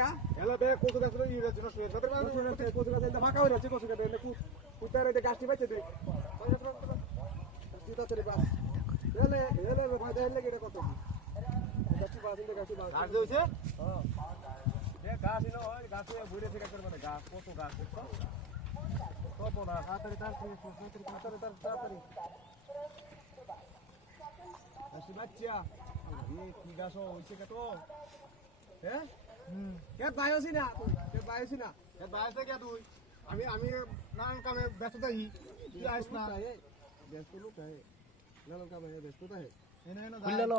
রে এলা বে কত গাছ রে ইরা জন্য শুয়ে তাদের কচু গাছ এটা ফাঁকা হয়ে যাচ্ছে কচু গাছ এনে কুত্তার এটা গাছটি পাইছে তুই জুতা তোরে বাস এলে এলে ভাই দেখলে এটা কত গাছটি বাস ইন্দে গাছটি বাস গাছ হইছে হ্যাঁ এ গাছ ইনো হয় গাছে বুড়ে থেকে করবে না গাছ কত গাছ কত না তাড়াতাড়ি তাড়াতাড়ি গাছটি বাচ্চা কি গাছ হইছে কত হ্যাঁ কে বায়োসি না কে বায়োসি না এ বাইসে কে তুই আমি নান কামে ব্যস্ত থাকি তুই আইস না ব্যস্ত লোক है नाम का है व्यस्तता है এনে এনে खुल लो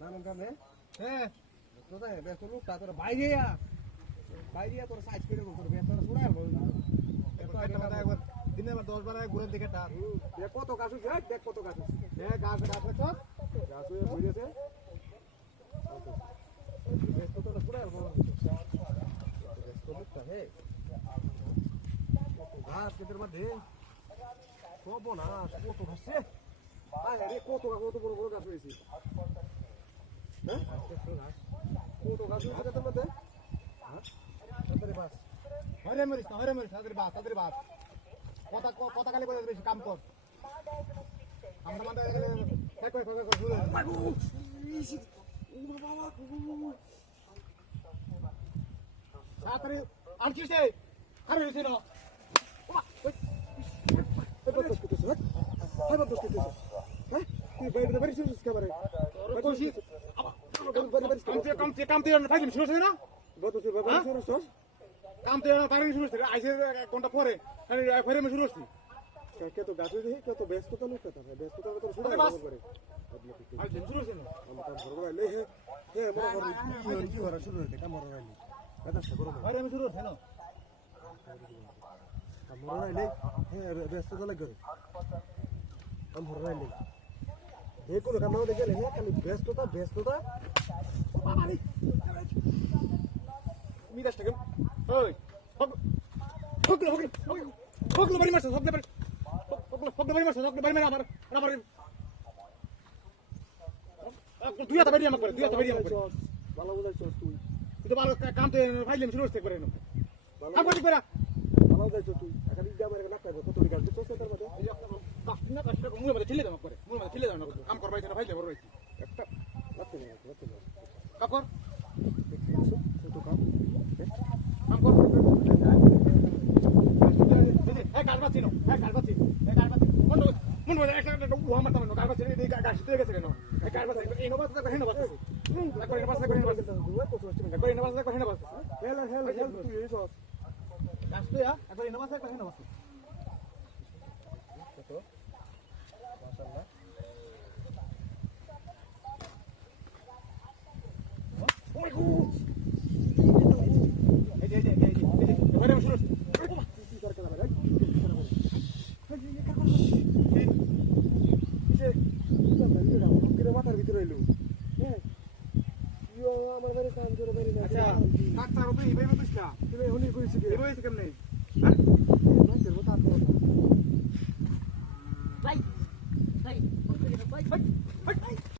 नाम का है হ্যাঁ व्यस्तता है व्यस्त लोक का তোর বাইরে তোর সাইজ করে তোর ব্যস্ত ছড়া বল একবার দিনে 10 বার ঘুরে দেখে তা দেখ কত গাছ আছে দেখ কত গাছ আছে এ গাছ গাছ সব গাছ হয়ে বইরেছে ব্যস্ত তো ছড়া বল ব্যস্ত লোক का है গাছ কেদের মধ্যে কত না কত গাছে আরে কত বড় বড় গাছ হয়েছে হ্যাঁ কত গাছ হয়েছে তাদের মধ্যে হ্যাঁ তাদের বাস হরে মরিস তাদের বাস কথা কালি করে বেশি কাম কর আমরা মানে কই ঘুরে তাড়াতাড়ি আর কি সে আরে হইছে না কামতে ফাইলিম শুরু হচ্ছে না কামতে পারিনি শুরু হচ্ছে আইসে 1 ঘন্টা পরে ফেরে শুরু হচ্ছে কত গাছ দেখি কত ব্যস্ত তো লোক কথা ব্যস্ত তো তোর শুরু করে ফাইলিম শুরু হচ্ছে না আমরা ঘর করে লে হে মনে কি হরা শুরু হইতে কাম মরা রাইলি কথা করো ফেরে শুরু হচ্ছে না মরা রাইলি হে ব্যস্ত তো লাগে কাম মরা রাইলি হে কোন কাম না দেখলে হে খালি ব্যস্ততা বাবা রে মিরাজ থেকে ওই হকলো বাড়ি মারছ হকলো বাড়ি মারছ আমার তুই এত বাড়ি আমাকে ভালো বুঝাইছস তুই তো ভালো কাম তো ফাইলিম শুরু হচ্ছে করে কাম করতে করে ভালো বুঝাইছ তুই এখন ইদা মারে না পাইবো কত গাছ দেখছস তার মধ্যে কাস্টনা মুই মধ্যে ঠেলে দাও করে মুই মধ্যে ঠেলে দাও না কাম করবাই না ফাইলে করবাই একটা লাগতে না কাপড় কত কাম কাম কর এই কারবাচি নো এই কারবাচি মন একটা উহা মারতাম না কারবাচি এই গাছ থেকে গেছে কেন এই কারবাচি এই নবাস করে হেন বাস করে নবাস করে হেন বাস হেল তুই এই সব গাছ তো একবার নবাস করে হেন বাস কত মাশাআল্লাহ ওই গো এই যে এবারে শুরু কি করে কাজ করে মাথার ভিতরে এলো হ্যাঁ ইয়ো আমার বাড়ি কাম করে বাড়ি না আচ্ছা ডাক্তার ওই এইভাবে বুঝলা তুমি হলি কইছি এইভাবে কেমনে হ্যাঁ